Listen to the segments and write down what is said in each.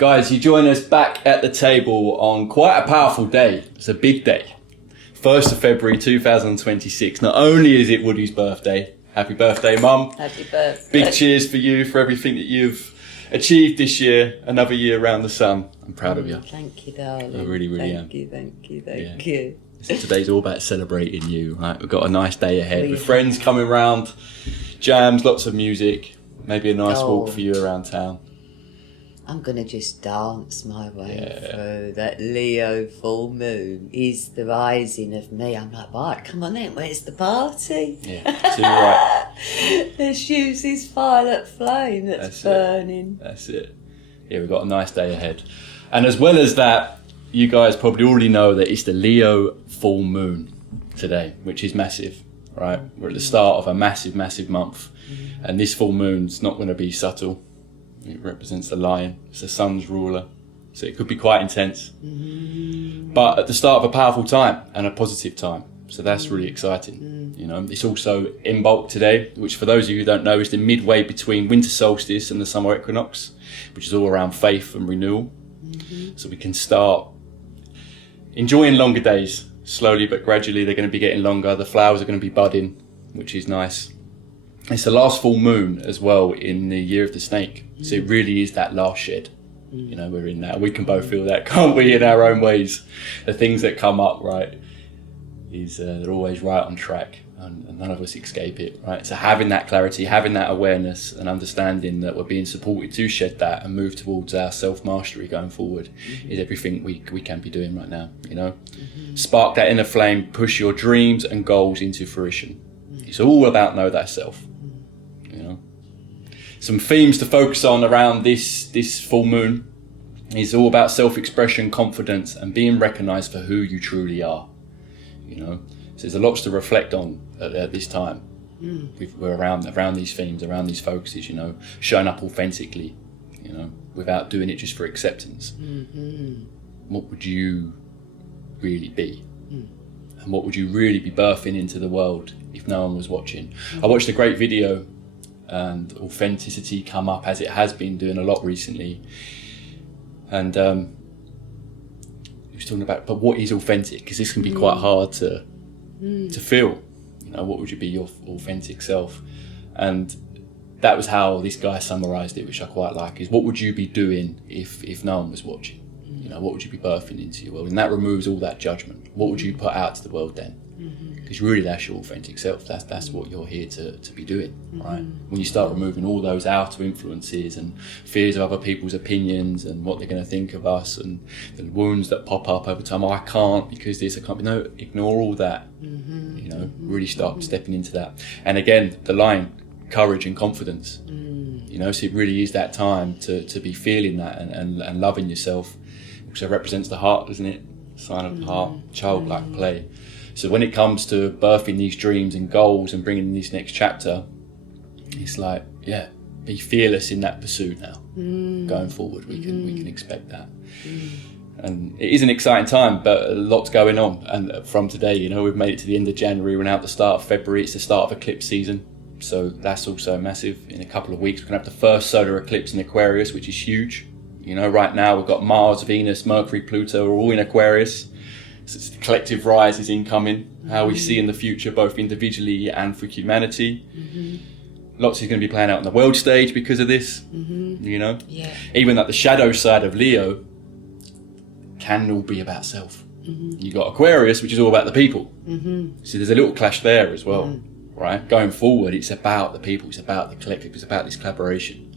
Guys, you join us back at the table on quite a powerful day. It's a big day. 1st of February 2026. Not only is it Woody's birthday, happy birthday, Mum. Happy birthday. Big cheers for you, for everything that you've achieved this year. Another year around the sun. I'm proud of you. Thank you, darling. I really am. Thank you. Today's all about celebrating you. Right? We've got a nice day ahead with friends coming round, jams, lots of music, maybe a nice walk for you around town. I'm going to just dance my way through. That Leo full moon is the rising of me. I'm like, right, come on then, where's the party? Yeah, too right. Let's use this violet flame that's burning. That's it. Yeah, we've got a nice day ahead. And as well as that, you guys probably already know that it's the Leo full moon today, which is massive, right? We're at the start of a massive, massive month. And this full moon's not going to be subtle. It represents the lion. It's the sun's ruler. So it could be quite intense. But at the start of a powerful time and a positive time. So that's really exciting. You know, it's also in bulk today, which for those of you who don't know is the midway between winter solstice and the summer equinox, which is all around faith and renewal. So we can start enjoying longer days. Slowly but gradually they're going to be getting longer. The flowers are going to be budding, which is nice. It's the last full moon as well in the year of the snake. So it really is that last shed. You know, we're in that. We can both feel that, can't we, in our own ways? The things that come up, right, is they're always right on track and none of us escape it, right? So having that clarity, having that awareness and understanding that we're being supported to shed that and move towards our self-mastery going forward is everything we can be doing right now, you know? Spark that inner flame, push your dreams and goals into fruition. It's all about know thyself. You know, some themes to focus on around this full moon is all about self-expression, confidence, and being recognised for who you truly are. You know, so there's a lot to reflect on at this time. We're around these themes, around these focuses. You know, showing up authentically. You know, without doing it just for acceptance. What would you really be? And what would you really be birthing into the world if no one was watching? I watched a great video and authenticity come up, as it has been doing a lot recently. And he was talking about, but what is authentic? Because this can be quite hard to feel. You know, what would you be your authentic self? And that was how this guy summarised it, which I quite like, is what would you be doing if no one was watching? You know, what would you be birthing into your world? And that removes all that judgment. What would you put out to the world then? Because really that's your authentic self. That's what you're here to be doing, right? When you start removing all those outer influences and fears of other people's opinions and what they're going to think of us and the wounds that pop up over time. Oh, I can't because this, I can't. No, ignore all that. You know, really start stepping into that. And again, the line, courage and confidence. You know, so it really is that time to be feeling that and loving yourself. Also represents the heart, doesn't it? Sign of the heart, childlike play. So when it comes to birthing these dreams and goals and bringing in this next chapter, it's like, be fearless in that pursuit now. Going forward, we can expect that. And it is an exciting time, but a lot's going on. And from today, you know, we've made it to the end of January. We're now at the start of February. It's the start of eclipse season. So that's also massive. In a couple of weeks, we're going to have the first solar eclipse in Aquarius, which is huge. You know, right now we've got Mars, Venus, Mercury, Pluto are all in Aquarius. So it's the collective rise is incoming. How we see in the future, both individually and for humanity. Lots is going to be playing out on the world stage because of this. You know, even that the shadow side of Leo can all be about self. You got Aquarius, which is all about the people. So there's a little clash there as well, right? Going forward, it's about the people, it's about the collective, it's about this collaboration.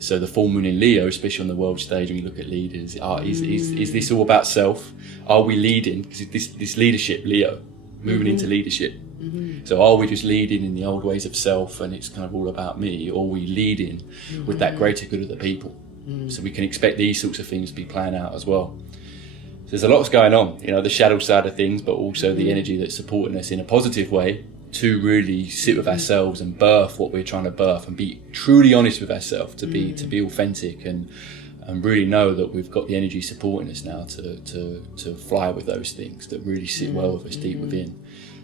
So the full moon in Leo, especially on the world stage, when you look at leaders, is this all about self? Are we leading? Because this leadership, Leo, moving into leadership. So are we just leading in the old ways of self and it's kind of all about me? Or are we leading with that greater good of the people? So we can expect these sorts of things to be playing out as well. So there's a lot going on, you know, the shadow side of things, but also the energy that's supporting us in a positive way to really sit with ourselves and birth what we're trying to birth and be truly honest with ourselves, to be authentic and really know that we've got the energy supporting us now to fly with those things that really sit well with us deep within,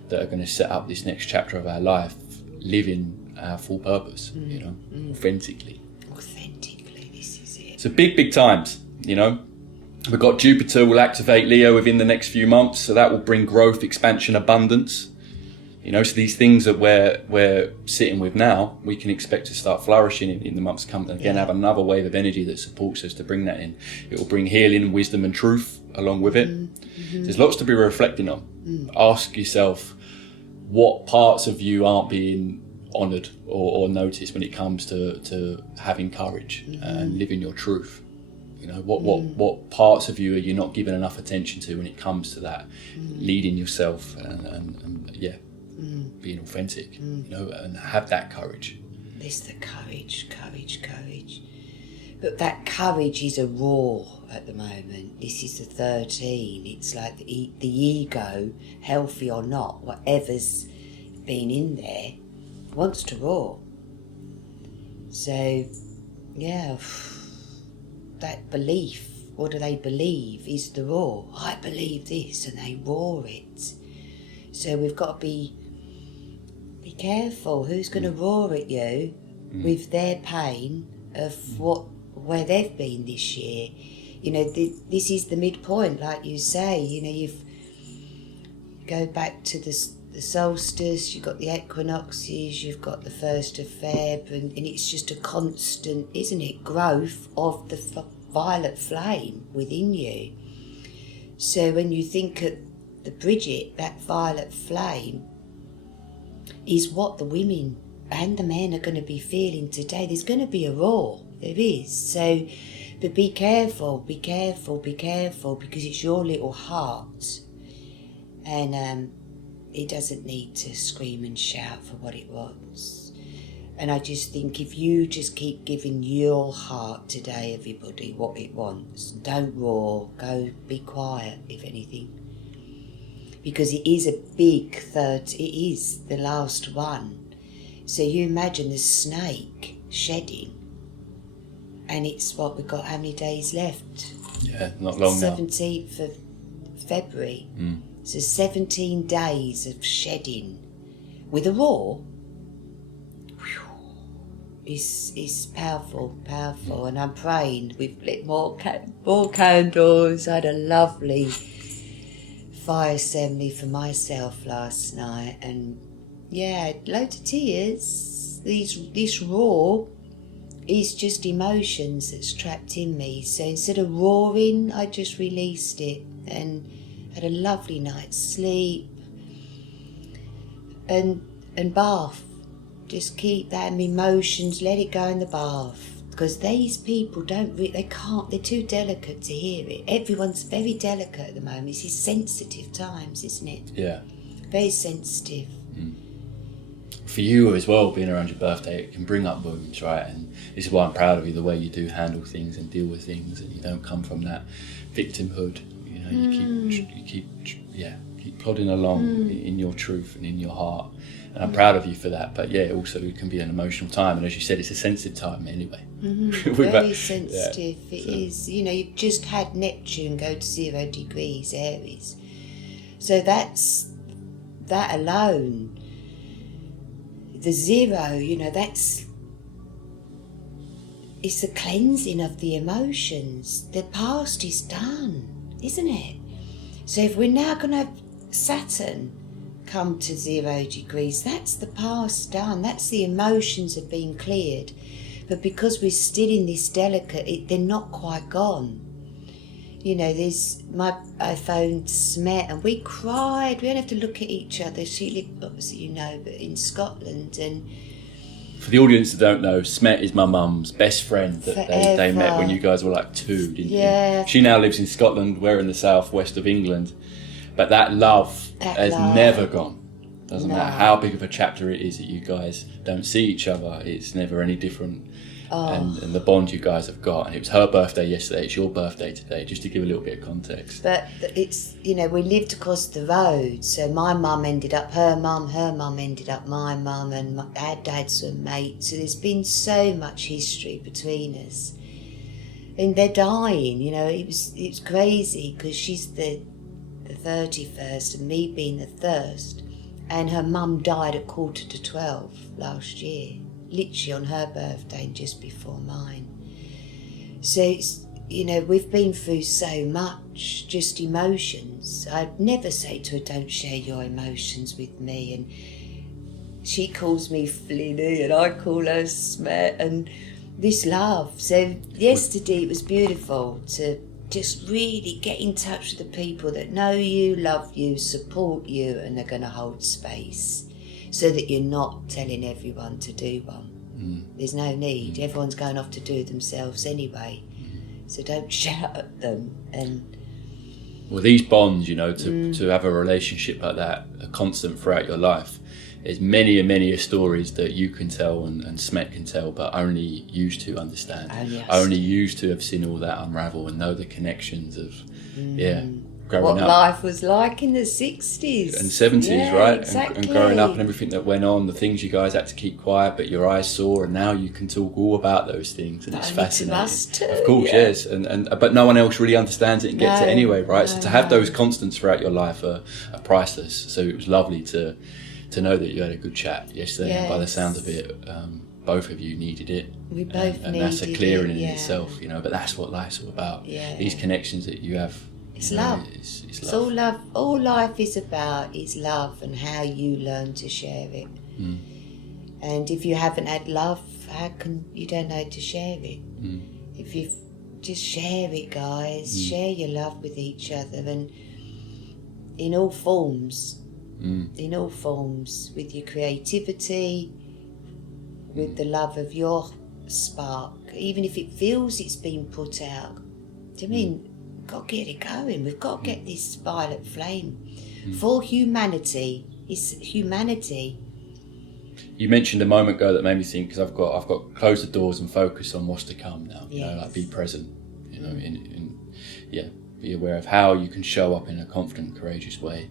that are going to set up this next chapter of our life, living our full purpose, you know, authentically. Authentically, this is it. So big times, you know. We've got Jupiter will activate Leo within the next few months, so that will bring growth, expansion, abundance. You know, so these things that we're sitting with now, we can expect to start flourishing in the months to come. And again, have another wave of energy that supports us to bring that in. It will bring healing, wisdom and truth along with it. Mm-hmm. There's lots to be reflecting on. Ask yourself what parts of you aren't being honoured or noticed when it comes to having courage and living your truth. You know, what parts of you are you not giving enough attention to when it comes to that, leading yourself and being authentic, you know, and have that courage. There's the courage. But that courage is a roar at the moment. This is the 13. It's like the ego, healthy or not, whatever's been in there, wants to roar. So, yeah, that belief, what do they believe, is the roar. I believe this, and they roar it. So we've got to be careful who's going to roar at you with their pain of where they've been this year. You know, this is the midpoint, like you say. You know, you go back to the solstice, you've got the equinoxes, you've got the 1st of Feb, and it's just a constant, isn't it, growth of the violet flame within you. So when you think of the Bridget, that violet flame is what the women and the men are going to be feeling today. There's going to be a roar, there is. So, but be careful, because it's your little heart, and it doesn't need to scream and shout for what it wants. And I just think if you just keep giving your heart today, everybody, what it wants, don't roar, go be quiet, if anything. Because it is a big third, it is the last one. So you imagine the snake shedding, and it's what we've got, how many days left? Yeah, not long now. 17th of February. So 17 days of shedding with a roar. Is powerful, and I'm praying. We've lit more candles. I had a lovely fire ceremony for myself last night, and loads of tears. This roar is just emotions that's trapped in me. So instead of roaring, I just released it and had a lovely night's sleep and bath. Just keep that emotions, let it go in the bath. Because these people they can't, they're too delicate to hear it. Everyone's very delicate at the moment. It's these sensitive times, isn't it? Yeah. Very sensitive. For you as well, being around your birthday, it can bring up wounds, right? And this is why I'm proud of you, the way you do handle things and deal with things, and you don't come from that victimhood. You know, you keep plodding along in your truth and in your heart. And I'm proud of you for that. But yeah, also it can be an emotional time. And as you said, it's a sensitive time anyway. Very sensitive. Yeah, it is. You know, you've just had Neptune go to 0 degrees Aries. So that alone, the 0, you know, it's a cleansing of the emotions. The past is done, isn't it? So if we're now going to have Saturn come to 0 degrees, that's the past done. That's the emotions have been cleared. But because we're still in this delicate, they're not quite gone. You know, I phoned Smet and we cried. We don't have to look at each other. She lived, obviously, you know, but in Scotland. And for the audience that don't know, Smet is my mum's best friend that they met when you guys were like 2, didn't you? She now lives in Scotland. We're in the southwest of England. But that love has never gone. Doesn't matter how big of a chapter it is that you guys don't see each other, it's never any different. And the bond you guys have got. And it was her birthday yesterday, it's your birthday today, just to give a little bit of context. But it's, you know, we lived across the road. So my mum ended up her mum ended up my mum, and our dads were mates. So there's been so much history between us. And they're dying, you know, it was crazy because she's the 31st and me being the 1st, and her mum died at 11:45 last year, literally on her birthday and just before mine. So it's, we've been through so much, just emotions. I'd never say to her, don't share your emotions with me. And she calls me Flinny and I call her Smet, and this love. So yesterday it was beautiful to just really get in touch with the people that know you, love you, support you, and are going to hold space so that you're not telling everyone to do one. There's no need. Everyone's going off to do it themselves anyway. So don't shout at them. And well, these bonds, to have a relationship like that, a constant throughout your life, there's many and many stories that you can tell and Smet can tell, but only used to understand. Only used to have seen all that unravel and know the connections of, growing what up. life was like in the 60s. And 70s, right? Exactly. And growing up and everything that went on, the things you guys had to keep quiet, but your eyes saw, and now you can talk all about those things, and it's fascinating. To us too, of course, yes. And but no one else really understands it and gets it anyway, right? So to have those constants throughout your life are priceless. So it was lovely to know that you had a good chat yesterday. And by the sound of it, both of you needed it. We both and needed that's a clearing it, in itself, but that's what life's all about. These connections that you have. It's love. It's love. All love. All life is about is love and how you learn to share it. And if you haven't had love, how can you don't know to share it? If you just share it, guys, share your love with each other, and in all forms, with your creativity, with the love of your spark, even if it feels it's been put out. Do you mean? Got to get it going. We've got to get this violet flame for humanity. It's humanity. You mentioned a moment ago that made me think, because I've got to close the doors and focus on what's to come now. Like be present. Be aware of how you can show up in a confident, courageous way.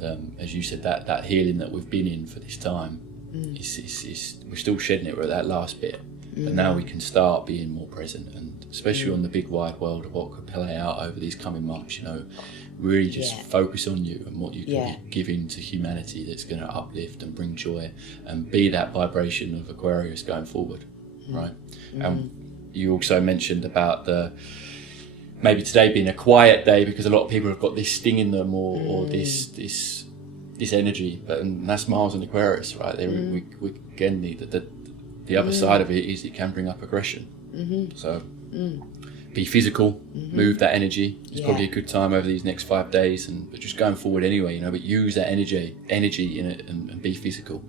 And as you said, that healing that we've been in for this time, we're still shedding it. We're at that last bit. But now we can start being more present, and especially on the big wide world of what could play out over these coming months, really just focus on you and what you can be giving to humanity that's going to uplift and bring joy and be that vibration of Aquarius going forward, right? And you also mentioned about maybe today being a quiet day because a lot of people have got this sting in them or this energy, and that's Mars and Aquarius, right? We again need the other side of it is it can bring up aggression. So be physical, move that energy. It's probably a good time over these next 5 days, but just going forward anyway, but use that energy in it and be physical.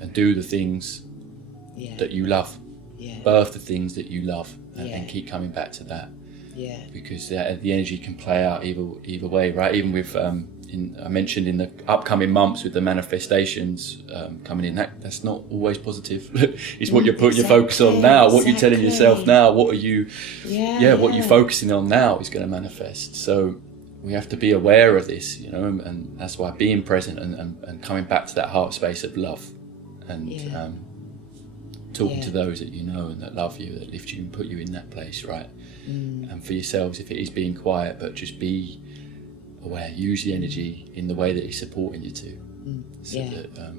And do the things that you love. Birth the things that you love and keep coming back to that. Because the energy can play out either way, right? Even with I mentioned in the upcoming months with the manifestations coming in, that's not always positive. It's what you're putting your focus on now, what you're telling yourself now, what are you what you're focusing on now is going to manifest. So we have to be aware of this, and that's why being present and coming back to that heart space of love and talking to those that you know and that love you, that lift you and put you in that place, right? And for yourselves, if it is being quiet, but just be aware, use the energy in the way that it's supporting you to, so that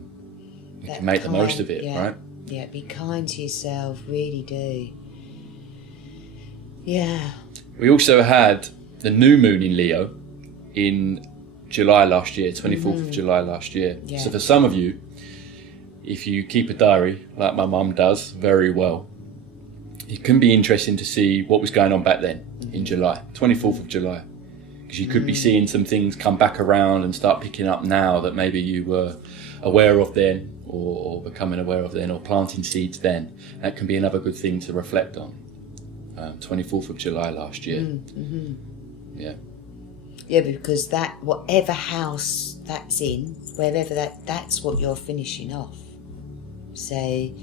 you can make the most of it, right? Yeah, be kind to yourself, really do. We also had the new moon in Leo in July last year, 24th of July last year. So for some of you, if you keep a diary, like my mum does very well, it can be interesting to see what was going on back then in July, 24th of July. Because you could be seeing some things come back around and start picking up now that maybe you were aware of then or becoming aware of then or planting seeds then. That can be another good thing to reflect on. 24th of July last year. Yeah, because that, whatever house that's in, wherever that's what you're finishing off. So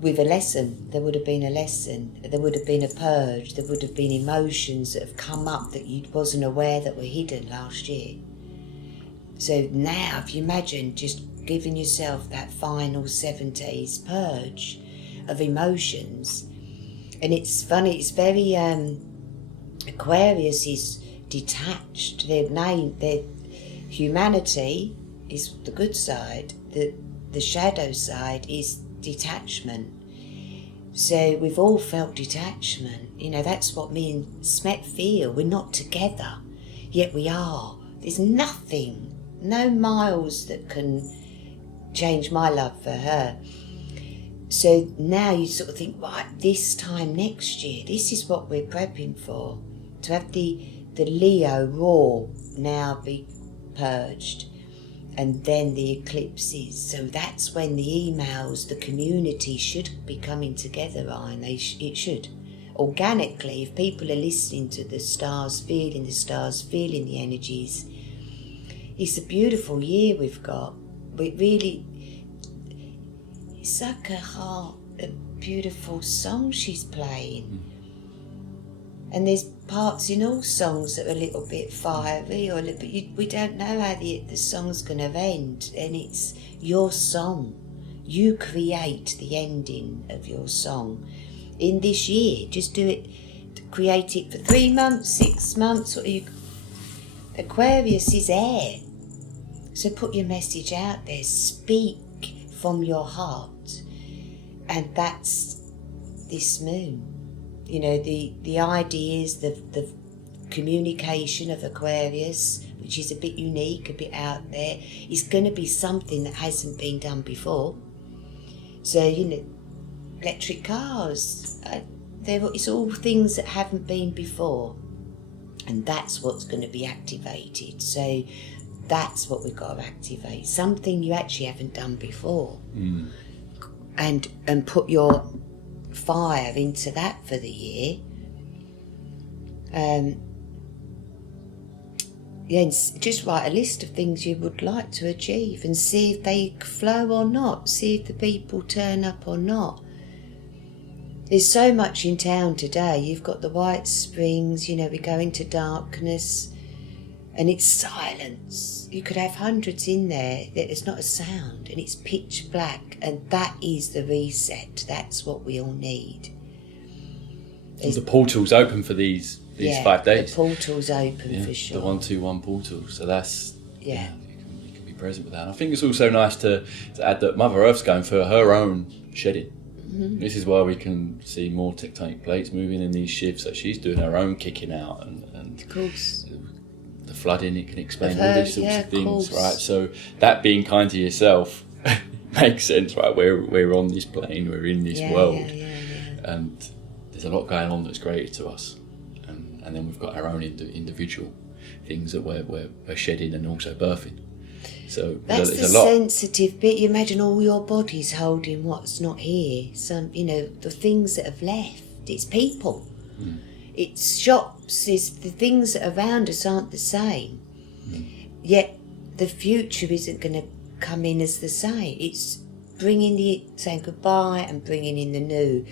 with a lesson, there would have been a lesson, there would have been a purge, there would have been emotions that have come up that you wasn't aware that were hidden last year. So now, if you imagine just giving yourself that final 7 days purge of emotions, and it's funny, it's very, Aquarius is detached, their humanity is the good side, the shadow side is detachment. So we've all felt detachment. You know, that's what me and Smet feel. We're not together, yet we are. There's nothing, no miles that can change my love for her. So now you sort of think, right, this time next year, this is what we're prepping for. To have the Leo raw now be purged, and then the eclipses. So that's when the emails, the community should be coming together, Ryan. It should. Organically, if people are listening to the stars, feeling the energies. It's a beautiful year we've got. We really, it's like a beautiful song she's playing. And there's parts in all songs that are a little bit fiery, but we don't know how the song's going to end. And it's your song. You create the ending of your song. In this year, just do it, create it for 3 months, 6 months. Aquarius is air. So put your message out there, speak from your heart. And that's this moon. You know, the ideas, the communication of Aquarius, which is a bit unique, a bit out there, is going to be something that hasn't been done before. So, you know, electric cars, it's all things that haven't been before. And that's what's going to be activated. So that's what we've got to activate. Something you actually haven't done before. And put your fire into that for the year. And just write a list of things you would like to achieve and see if they flow or not, see if the people turn up or not. There's so much in town today. You've got the White Springs, you know, we go into darkness and it's silence. You could have hundreds in there, there's not a sound, and it's pitch black, and that is the reset. That's what we all need. The portal's open for these 5 days. The portal's open for sure. The 121 portal. So that's you can be present with that. And I think it's also nice to add that Mother Earth's going for her own shedding. This is why we can see more tectonic plates moving in these shifts. So she's doing her own kicking out, and of course. The flooding, it can explain all these sorts of things, course. right? So that being kind to yourself makes sense, right? We're on this plane, we're in this world, and there's a lot going on that's greater to us, and then we've got our own individual things that we're shedding and also birthing. So that's there's the a lot. sensitive bit. You imagine all your body's holding what's not here. Some, you know, the things that have left. It's people. It's shops, it's the things that are around us aren't the same. Yet the future isn't going to come in as the same. It's saying goodbye and bringing in the new,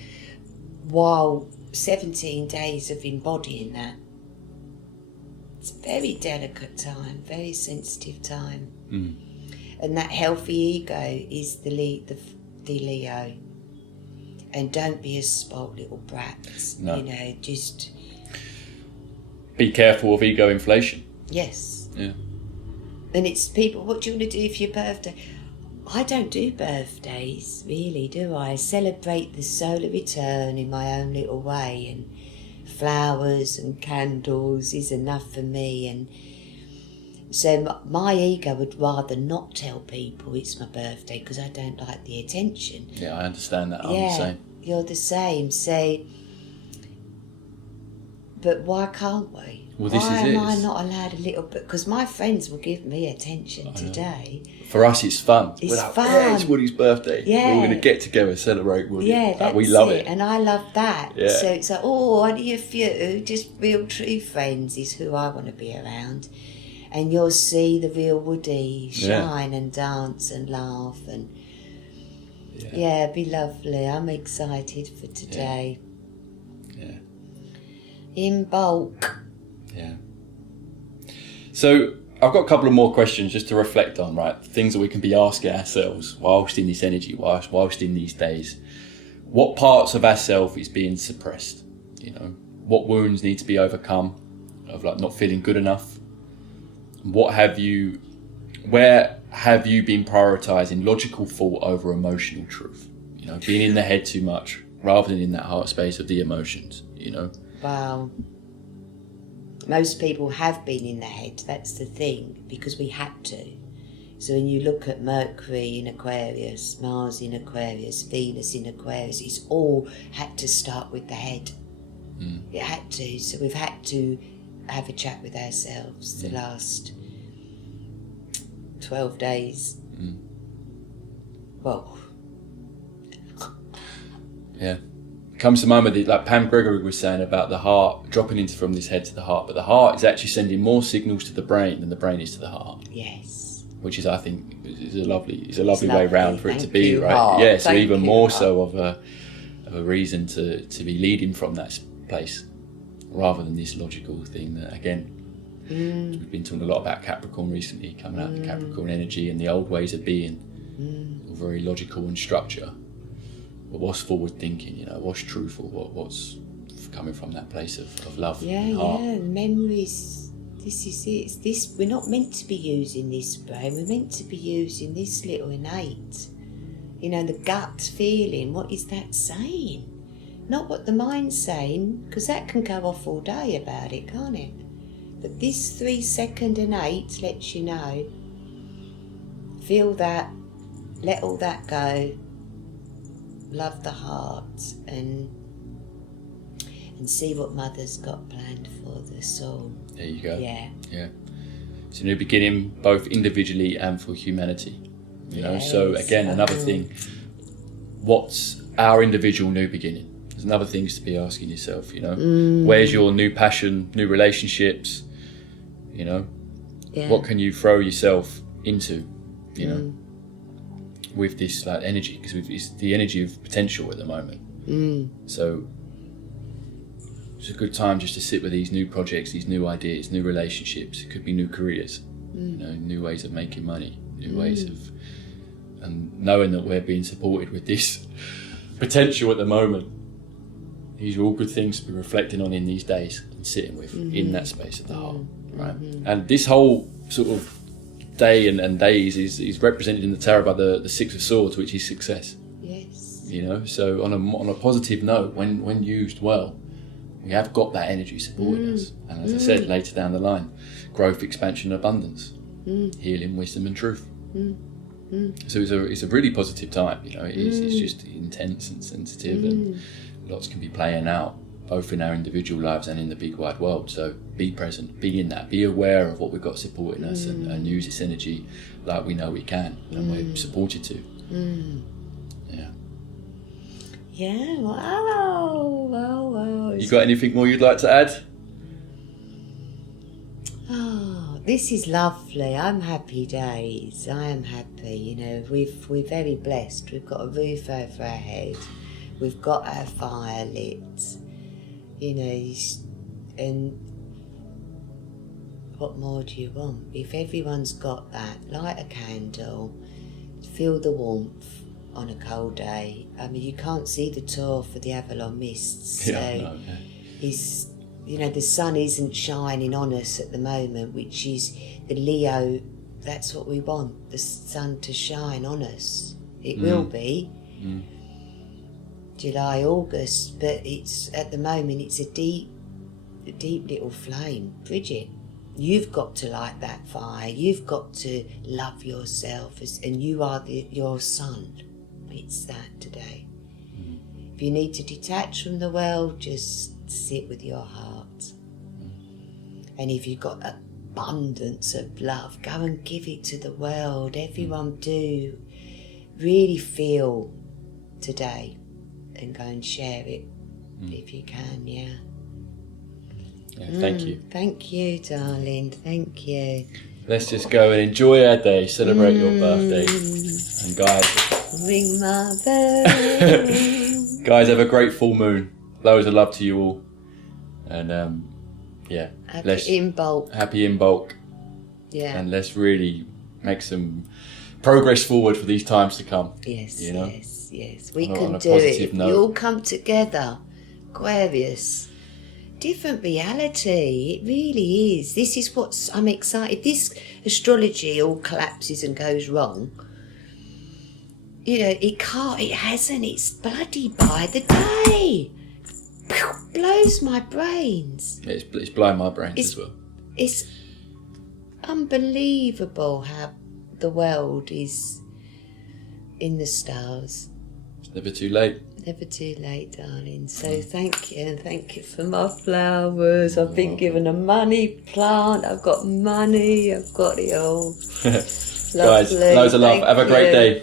while 17 days of embodying that. It's a very delicate time, very sensitive time. And that healthy ego is the Leo. And don't be a spoiled little brats. No. You know, just... Be careful of ego inflation. Yes. Yeah. And it's people, what do you want to do for your birthday? I don't do birthdays, really, do I? I celebrate the solar return in my own little way, and flowers and candles is enough for me. And so my ego would rather not tell people it's my birthday because I don't like the attention. Yeah, I understand that. I'm the same. You're the same. So, but why can't we? Well, this why is am it. I not allowed a little bit? Because my friends will give me attention today. For us, it's fun. It's we're like, fun. Yeah, it's Woody's birthday. Yeah. We're going to get together, celebrate Woody. Yeah, that's we love it. And I love that. Yeah. So it's like, only a few, just real true friends is who I want to be around. And you'll see the real Woody shine and dance and laugh and it'd be lovely. I'm excited for today. Yeah. In bulk. Yeah. So I've got a couple of more questions just to reflect on, right? Things that we can be asking ourselves whilst in this energy, whilst in these days. What parts of ourself is being suppressed? You know, what wounds need to be overcome of like not feeling good enough? Where have you been prioritizing logical thought over emotional truth? You know, being in the head too much, rather than in that heart space of the emotions, you know. Well, most people have been in the head, that's the thing, because we had to. So when you look at Mercury in Aquarius, Mars in Aquarius, Venus in Aquarius, it's all had to start with the head. It had to. So we've had to have a chat with ourselves the last 12 days. Well, yeah. Comes to mind with like Pam Gregory was saying about the heart dropping into from this head to the heart, but the heart is actually sending more signals to the brain than the brain is to the heart. yes. Which is, I think, is a lovely way round for it to Thank be, you, right? heart. Yeah, so Thank even you, more heart. so of a reason to be leading from that place, rather than this logical thing that, again, we've been talking a lot about Capricorn recently, coming out of the Capricorn energy and the old ways of being, all very logical and structure. But what's forward thinking, you know, what's truthful, what's coming from that place of love and heart. Yeah, memories. This is it. It's this. We're not meant to be using this brain. We're meant to be using this little innate. You know, the gut feeling. What is that saying? Not what the mind's saying, because that can go off all day about it, can't it? But this 3-second innate lets you know. Feel that. Let all that go. Love the heart and see what Mother's got planned for the soul. There you go. Yeah. Yeah. It's a new beginning, both individually and for humanity. You know, so again, another thing, what's our individual new beginning? There's another thing to be asking yourself, you know. Where's your new passion, new relationships, you know? Yeah. What can you throw yourself into, you know, with this like energy? Because it's the energy of potential at the moment. So it's a good time just to sit with these new projects, these new ideas, new relationships. It could be new careers, you know, new ways of making money, new ways of, and knowing that we're being supported with this potential at the moment. These are all good things to be reflecting on in these days and sitting with in that space of the heart, right? And this whole sort of day and days is represented in the tarot by the Six of Swords, which is success. Yes. You know, so on a positive note, when used well, we have got that energy supporting us. And as I said, later down the line, growth, expansion, abundance, healing, wisdom and truth. So it's a really positive time, you know. It's just intense and sensitive, and lots can be playing out, both in our individual lives and in the big wide world. So be present, be in that, be aware of what we've got supporting us, and use this energy like we know we can, and we're supported to. Yeah. Yeah, wow. You got anything more you'd like to add? Oh, this is lovely. I'm happy days. I am happy. You know, we're very blessed. We've got a roof over our head. We've got our fire lit. You know, and what more do you want? If everyone's got that, light a candle, feel the warmth on a cold day. I mean, you can't see the tour for the Avalon Mists, so it's, you know, the sun isn't shining on us at the moment, which is the Leo. That's what we want, the sun to shine on us. It will be July, August, but it's at the moment it's a deep little flame. Bridget, you've got to light that fire. You've got to love yourself, and you are your sun. It's that today. If you need to detach from the world, just sit with your heart. And if you've got abundance of love, go and give it to the world. Everyone do really feel today, and go and share it if you can. Yeah, thank you. Thank you, darling. Thank you. Let's just go and enjoy our day, celebrate your birthday. And guys, ring my bell. guys, have a great full moon. Loads of love to you all. And Happy in bulk. Happy in bulk. Yeah. And let's really make some progress forward for these times to come. Yes, you know? yes. We On can a do it. positive If note. we all come together. Aquarius. Different reality. It really is. This is what I'm excited. If this astrology all collapses and goes wrong, you know, it can't, it hasn't, it's bloody by the day. Blows my brains. It's blowing my brains as well. It's unbelievable how the world is in the stars. It's never too late. Never too late, darling. So thank you, and thank you for my flowers. I've been given a money plant, I've got money, I've got it all. Guys, loads of love. Have a great day.